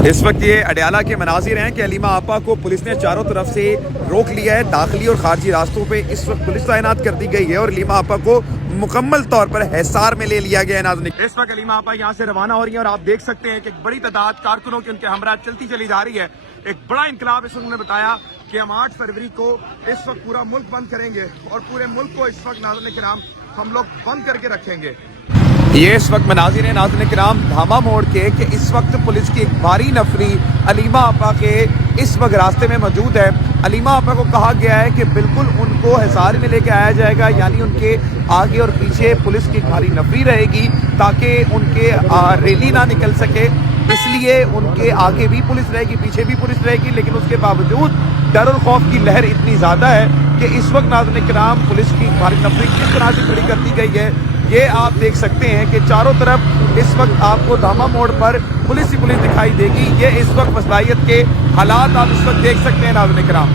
इस वक्त ये अडयाला के मनाजिर हैं कि अलीमा आपा को पुलिस ने चारों तरफ से रोक लिया है। दाखिली और खारजी रास्तों पे इस वक्त पुलिस तैनात कर दी गई है और अलीमा आपा को मुकम्मल तौर पर हिसार में ले लिया गया है। नाज़रीन, इस वक्त अलीमा आपा यहाँ से रवाना हो रही है और आप देख सकते हैं कि एक बड़ी तादाद कारकुनों की उनके हमरा चलती चली जा रही है। एक बड़ा इनकलाब इस वक्त उन्होंने बताया कि हम 8 फरवरी को इस वक्त पूरा मुल्क बंद करेंगे और पूरे मुल्क को इस वक्त नाज़रीन किराम हम लोग बंद करके रखेंगे। ये इस वक्त मनाजिर हैं नाज़रीन किराम धामा मोड़ के कि इस वक्त पुलिस की एक भारी नफरी अलीमा आपा के इस वक्त रास्ते में मौजूद है। अलीमा आपा को कहा गया है कि बिल्कुल उनको हिसार में लेके आया जाएगा, यानी उनके आगे और पीछे पुलिस की भारी नफरी रहेगी ताकि उनके रैली ना निकल सके, इसलिए उनके आगे भी पुलिस रहेगी, पीछे भी पुलिस रहेगी। लेकिन उसके बावजूद डर और खौफ की लहर इतनी ज़्यादा है कि इस वक्त नाज़रीन किराम पुलिस की भारी नफरी किस तरह से खड़ी कर दी गई है ये आप देख सकते हैं कि चारों तरफ इस वक्त आपको धामा मोड़ पर पुलिस ही पुलिस दिखाई देगी। ये इस वक्त मसलाहियत के हालात आप इस वक्त देख सकते हैं नाज़रीन किराम।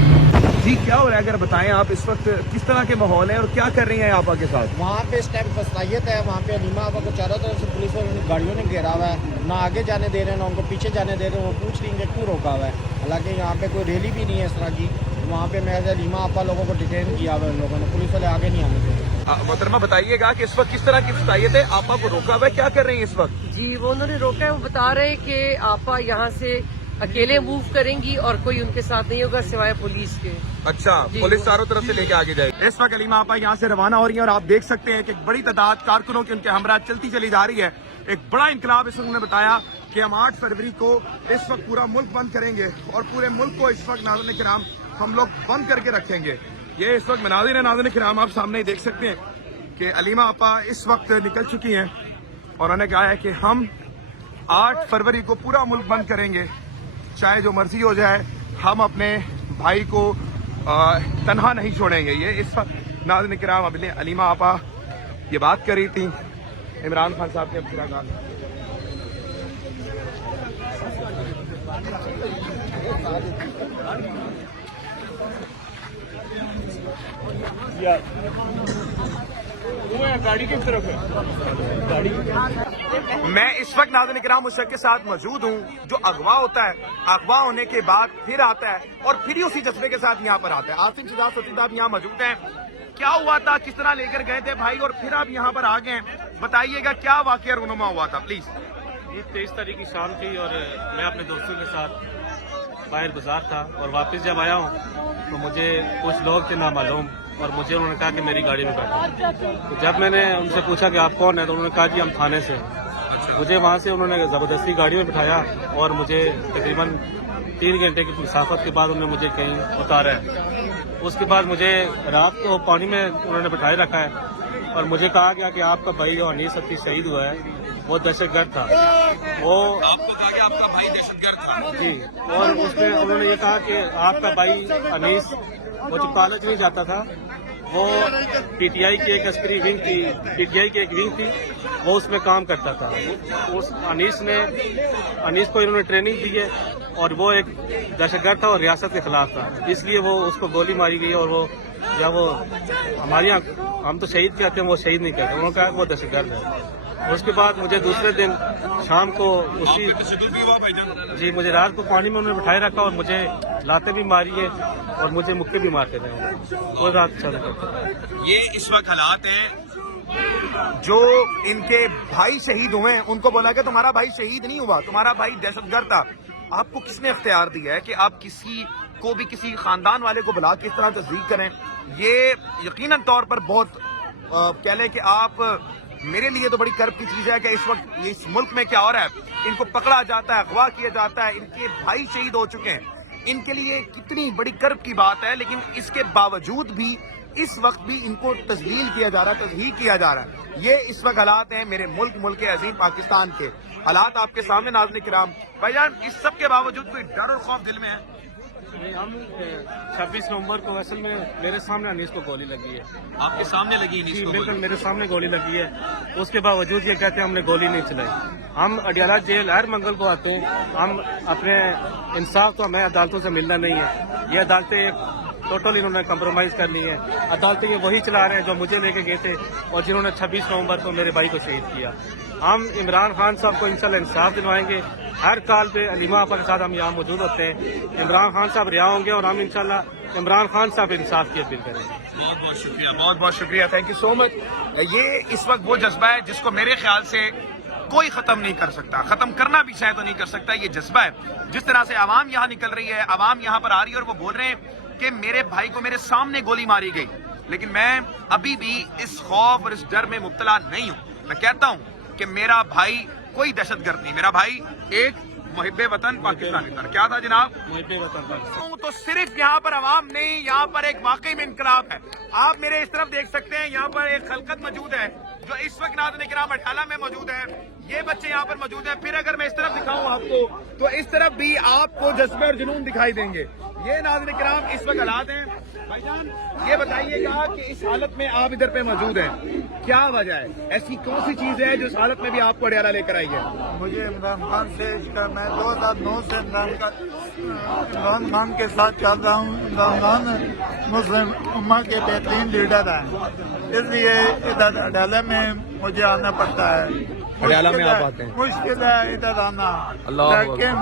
जी, क्या हो रहा है अगर बताएं आप इस वक्त किस तरह के माहौल है और क्या कर रही हैं आपा के साथ? वहाँ पे इस टाइम मसलाहियत है, वहाँ पे अलीमा आपा को चारों तरफ से पुलिस और गाड़ियों ने घेरा हुआ है, ना आगे जाने दे रहे हैं ना उनको पीछे जाने दे रहे हैं। वो पूछ रही है क्यों रोका हुआ है, हालांकि यहाँ पे कोई रैली भी नहीं है इस तरह की। वहाँ पे मैं अलीमा आपा लोगों को डिटेन किया हुआ है, लोगों ने पुलिस वाले आगे नहीं आने दे रहे। मोहतरमा बताइएगा कि इस वक्त किस तरह की मसलाहियत है, आपा को रोका हुआ है, क्या कर रही है इस वक्त? जी, वो उन्होंने रोका है, वो बता रहे हैं कि आपा यहाँ से अकेले मूव करेंगी और कोई उनके साथ नहीं होगा सिवाय पुलिस के। अच्छा, पुलिस चारों तरफ से लेके आगे जाएगी। इस वक्त अलीमा आपा यहाँ से रवाना हो रही है और आप देख सकते हैं कि एक बड़ी तादाद कारकुनों की उनके हमरा चलती चली जा रही है। एक बड़ा इनकलाब इस वक्त उन्होंने बताया कि हम 8 फरवरी को इस वक्त पूरा मुल्क बंद करेंगे और पूरे मुल्क को इस वक्त नाज़रीन किराम हम लोग बंद करके रखेंगे। ये इस वक्त मनाज़िर है नाज़रीन किराम, आप सामने ही देख सकते हैं कि अलीमा आपा इस वक्त निकल चुकी हैं और उन्होंने कहा है कि हम 8 फरवरी को पूरा मुल्क बंद करेंगे, चाहे जो मर्जी हो जाए, हम अपने भाई को तन्हा नहीं छोड़ेंगे। ये इस वक्त नाज़रीन किराम अलीमा आपा ये बात कर रही थी इमरान खान साहब के अब गाड़ी किस तरफ है? गाड़ी मैं इस वक्त नाज़रीन किराम उस शख्स के साथ मौजूद हूँ जो अगवा होता है, अगवा होने के बाद फिर आता है और फिर ही उसी जज्बे के साथ यहाँ पर आता है। आसिफ शिदात सतीद आप यहाँ मौजूद हैं, क्या हुआ था, किस तरह लेकर गए थे भाई और फिर आप यहाँ पर आ गए, बताइएगा क्या वाकया रुनुमा हुआ था प्लीज। ये 23 तारीख की शाम थी और मैं अपने दोस्तों के साथ बाहर बाजार था और वापस जब आया हूँ तो मुझे कुछ लोग थे नामालूम और मुझे उन्होंने कहा कि मेरी गाड़ी में बैठो। तो जब मैंने उनसे पूछा कि आप कौन है तो उन्होंने कहा कि हम थाने से। मुझे वहाँ से उन्होंने ज़बरदस्ती गाड़ी में बिठाया और मुझे तकरीबन 3 घंटे की मुसाफत के बाद उन्होंने मुझे कहीं उतारा है। उसके बाद मुझे रात को पानी में उन्होंने बिठाए रखा है और मुझे कहा गया कि आपका भाई जो अनीस सत्ती शहीद हुआ है वो दहशतगर्द था। वो आपको कहा कि आपका भाई दहशतगर्द था? जी, और उसमें उन्होंने ये कहा कि आपका भाई अनीस वो जो कॉलेज नहीं जाता था, वो पीटीआई की एक अस्करी विंग थी, पीटीआई की एक विंग थी, वो उसमें काम करता था। उस अनीस को इन्होंने ट्रेनिंग दी है और वो एक दहशतगर्द था और रियासत के खिलाफ था, इसलिए वो उसको गोली मारी गई। और वो जब वो हमारे यहाँ हम तो शहीद कहते हैं, वो शहीद नहीं कहते, उन्होंने कहा वो दहशतगर्द है। उसके बाद मुझे दूसरे दिन शाम को उसी जी मुझे रात को पानी में उन्होंने बिठाए रखा और मुझे लाते भी मारी है और मुझे मुक्के भी मारते थे वो रात चल करते। ये इस वक्त हालात हैं, जो इनके भाई शहीद हुए हैं उनको बोला कि तुम्हारा भाई शहीद नहीं हुआ, तुम्हारा भाई दहशतगर्द था। आपको किसने इख्तियार दिया है कि आप किसी को भी किसी खानदान वाले को बुला के इस तरह तस्दीक करें? ये यकीनन तौर पर बहुत कह लें कि आप मेरे लिए तो बड़ी गर्व की चीज है कि इस वक्त इस मुल्क में क्या हो रहा है, इनको पकड़ा जाता है, अगवा किया जाता है, इनके भाई शहीद हो चुके हैं, इनके लिए कितनी बड़ी गर्व की बात है। लेकिन इसके बावजूद भी इस वक्त भी इनको तस्लील किया जा रहा है, तज़हीक किया जा रहा है। ये इस वक्त हालात हैं मेरे मुल्क अजीम पाकिस्तान के हालात आपके सामने नाज़रीन किराम। भाईजान, इस सब के बावजूद कोई डर और खौफ दिल में है? हम 26 नवंबर को असल में मेरे सामने अनीस को गोली लगी है। आपके सामने लगी? जी बिल्कुल, मेरे सामने गोली लगी है। उसके बावजूद ये कहते हैं हमने गोली नहीं चलाई। हम अडयाला जेल हर मंगल को आते हैं, हम अपने इंसाफ तो हमें अदालतों से मिलना नहीं है। ये अदालतें टोटल इन्होंने कंप्रोमाइज करनी है। अदालतें ये वही चला रहे हैं जो मुझे लेके गए थे और जिन्होंने 26 नवंबर को मेरे भाई को शहीद किया। हम इमरान खान साहब को इंशाल्लाह इंसाफ दिलवाएंगे हर कॉल पे अलीमा आपा के साथ हम यहाँ मौजूद होते हैं। इमरान खान साहब रिहा होंगे और हम इंशाल्लाह इमरान खान साहब इंसाफ की अपील करेंगे। बहुत बहुत शुक्रिया, बहुत बहुत शुक्रिया, थैंक यू सो मच। ये इस वक्त वो जज्बा है जिसको मेरे ख्याल से कोई खत्म नहीं कर सकता, खत्म करना भी शायद तो नहीं कर सकता। ये जज्बा है जिस तरह से आवाम यहाँ निकल रही है, आवाम यहाँ पर आ रही है और वो बोल रहे हैं कि मेरे भाई को मेरे सामने गोली मारी गई, लेकिन मैं अभी भी इस खौफ और इस डर में मुब्तला नहीं हूँ। मैं कहता हूँ कि मेरा भाई कोई दहशतगर्द नहीं, मेरा भाई एक मुहिब्बे वतन पाकिस्तानी था। क्या था जनाब? मुहिब्बे वतन पाकिस्तान। तो सिर्फ यहाँ पर अवाम नहीं, यहाँ पर एक वाकई में इनकलाब है। आप मेरे इस तरफ देख सकते हैं, यहाँ पर एक खलकत मौजूद है जो इस वक्त नाज़रीन किराम अठाला में मौजूद है। ये बच्चे यहाँ पर मौजूद हैं। फिर अगर मैं इस तरफ दिखाऊं आपको तो इस तरफ भी आपको जज्बे और जुनून दिखाई देंगे। ये नाज़रीन किराम इस वक्त हालात हैं। भाईजान ये बताइएगा कि इस हालत में आप इधर पे मौजूद हैं, क्या वजह है? ऐसी कौन सी चीज है जो इस हालत में भी आपको अडयाला लेकर आई है? मुझे इमरान खान से मैं 2009 से इमरान खान के साथ चल रहा हूँ। इमरान खान मुस्लिम उम्मा के बेहतरीन लीडर हैं, इसलिए इधर अडयाला में मुझे आना पड़ता है। अडयाला में आप आते हैं? मुश्किल है इधर आना, लेकिन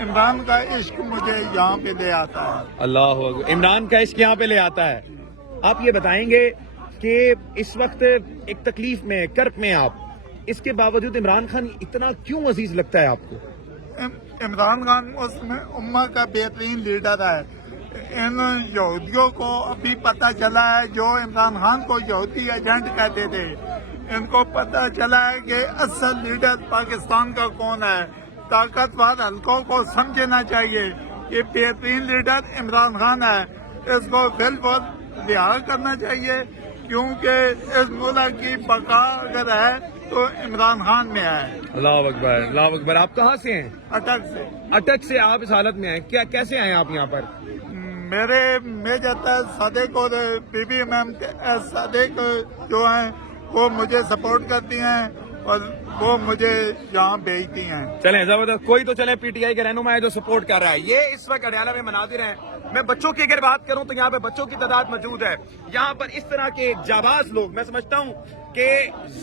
इमरान का इश्क मुझे यहाँ पे ले आता है। अल्लाह, इमरान का इश्क यहाँ पे ले आता है। आप ये बताएंगे कि इस वक्त एक तकलीफ में, कर्ब में आप, इसके बावजूद इमरान खान इतना क्यों अजीज लगता है आपको? इमरान खान उसमें उम्मा का बेहतरीन लीडर है। इन यहूदियों को अभी पता चला है, जो इमरान खान को यहूदी एजेंट कहते थे, इनको पता चला है कि असल लीडर पाकिस्तान का कौन है। ताकतवर हल्कों को समझना चाहिए कि बेहतरीन लीडर इमरान खान है, इसको बिल्कुल लिहाज करना चाहिए, क्योंकि इस मुल्क की बका अगर है तो इमरान खान में है। अल्लाह अकबर, अल्लाह अकबर। आप कहाँ से हैं? अटक से। अटक से आप इस हालत में हैं, क्या कैसे आए आप यहाँ पर? मेरे मेजर सादिक और बीबी मैम सादिक जो हैं वो मुझे सपोर्ट करती हैं और वो मुझे यहाँ भेजती हैं। चलें जबरदस्त, कोई तो चले पीटीआई के रहनुमा है जो सपोर्ट कर रहा है। ये इस वक्त अडयाला में मनाजिर हैं। मैं बच्चों की अगर बात करूं तो यहाँ पे बच्चों की तादाद मौजूद है। यहाँ पर इस तरह के जाबाज लोग, मैं समझता हूँ कि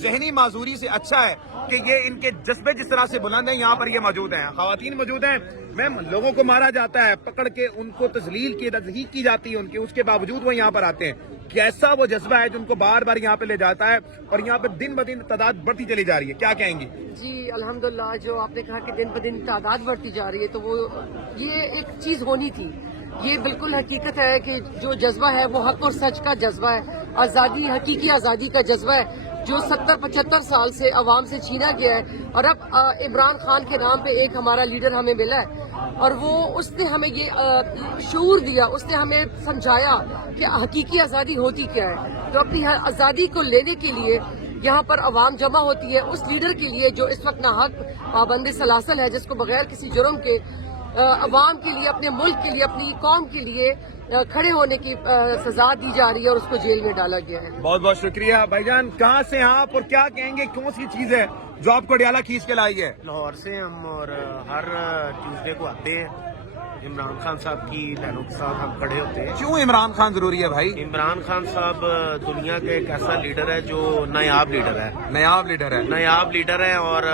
जहनी माजूरी से अच्छा है कि ये इनके जज्बे जिस तरह से बुलंद हैं, यहाँ पर ये मौजूद हैं। खवातीन मौजूद हैं। मैम, लोगों को मारा जाता है, पकड़ के उनको तजलील की तज़हीक की जाती है उनकी, उसके बावजूद वो यहाँ पर आते हैं। कैसा वो जज्बा है जो उनको बार बार यहाँ पे ले जाता है और यहाँ पे दिन ब दिन तादाद बढ़ती चली जा रही है, क्या कहेंगी? जी अल्हम्दुलिल्लाह, जो आपने कहा कि दिन ब दिन तादाद बढ़ती जा रही है, तो वो ये एक चीज होनी थी। ये बिल्कुल हकीकत है कि जो जज्बा है वो हक और सच का जज्बा है, आज़ादी, हकीकी आज़ादी का जज्बा है, जो 70-75 साल से अवाम से छीना गया है। और अब इमरान खान के नाम पे एक हमारा लीडर हमें मिला है और वो उसने हमें ये शऊर दिया, उसने हमें समझाया कि हकीकी आज़ादी होती क्या है। तो अपनी आज़ादी को लेने के लिए यहाँ पर अवाम जमा होती है उस लीडर के लिए जो इस वक्त नाहक पाबंदी सलासल है, जिसको बगैर किसी जुर्म के अवाम के लिए, अपने मुल्क के लिए, अपनी कौम के लिए खड़े होने की सजा दी जा रही है और उसको जेल में डाला गया है। बहुत बहुत शुक्रिया भाईजान। कहाँ से आप और क्या कहेंगे, कौन सी चीज है जो आपको अडयाला खींच के लाई है? लाहौर से हम, और हर ट्यूसडे को आते हैं। इमरान खान साहब की लहरों के साथ हम खड़े होते हैं। क्यों इमरान खान जरूरी है भाई? इमरान खान साहब दुनिया के एक ऐसा लीडर है जो नायाब लीडर है, नायाब लीडर है, नायाब लीडर है। और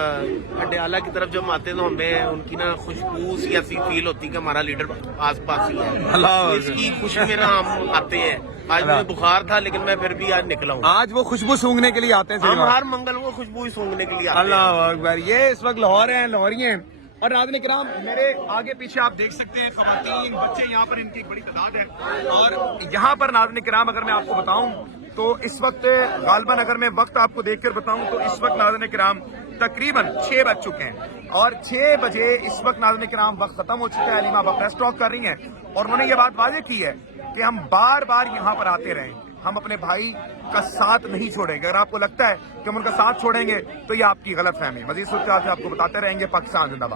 अडयाला की तरफ जब आते हैं तो हमें उनकी ना खुशबू सी ऐसी फील होती है कि हमारा लीडर आस पास ही है। अल्लाह, इसकी खुशी में ना हम आते हैं। आज मुझे बुखार था लेकिन मैं फिर भी आज निकला हूँ। आज वो खुशबू सूंघने के लिए आते हैं। हम हर मंगल को खुशबू ही सूंघने के लिए आते हैं। अल्लाह अकबर। ये इस वक्त लाहौर हैं, लाहौरी हैं। और नाज़रीन किराम, मेरे आगे पीछे आप देख सकते हैं ख़वातीन, बच्चे, यहाँ पर इनकी बड़ी तादाद है। और यहाँ पर नाज़रीन किराम, अगर मैं आपको बताऊं तो इस वक्त गालबन, अगर मैं वक्त आपको देखकर बताऊं तो इस वक्त नाज़रीन किराम तकरीबन 6 बज चुके हैं और 6 बजे इस वक्त नाज़रीन किराम वक्त खत्म हो चुका है। अलीमा आप प्रेस टॉक कर रही हैं और उन्होंने ये बात वाज़ेह की है कि हम बार बार यहाँ पर आते रहेंगे, हम अपने भाई का साथ नहीं छोड़ेंगे। अगर आपको लगता है कि हम उनका साथ छोड़ेंगे तो ये आपकी गलत फहमी। मज़ीद सूरत से आपको बताते रहेंगे। पाकिस्तान जिंदाबाद।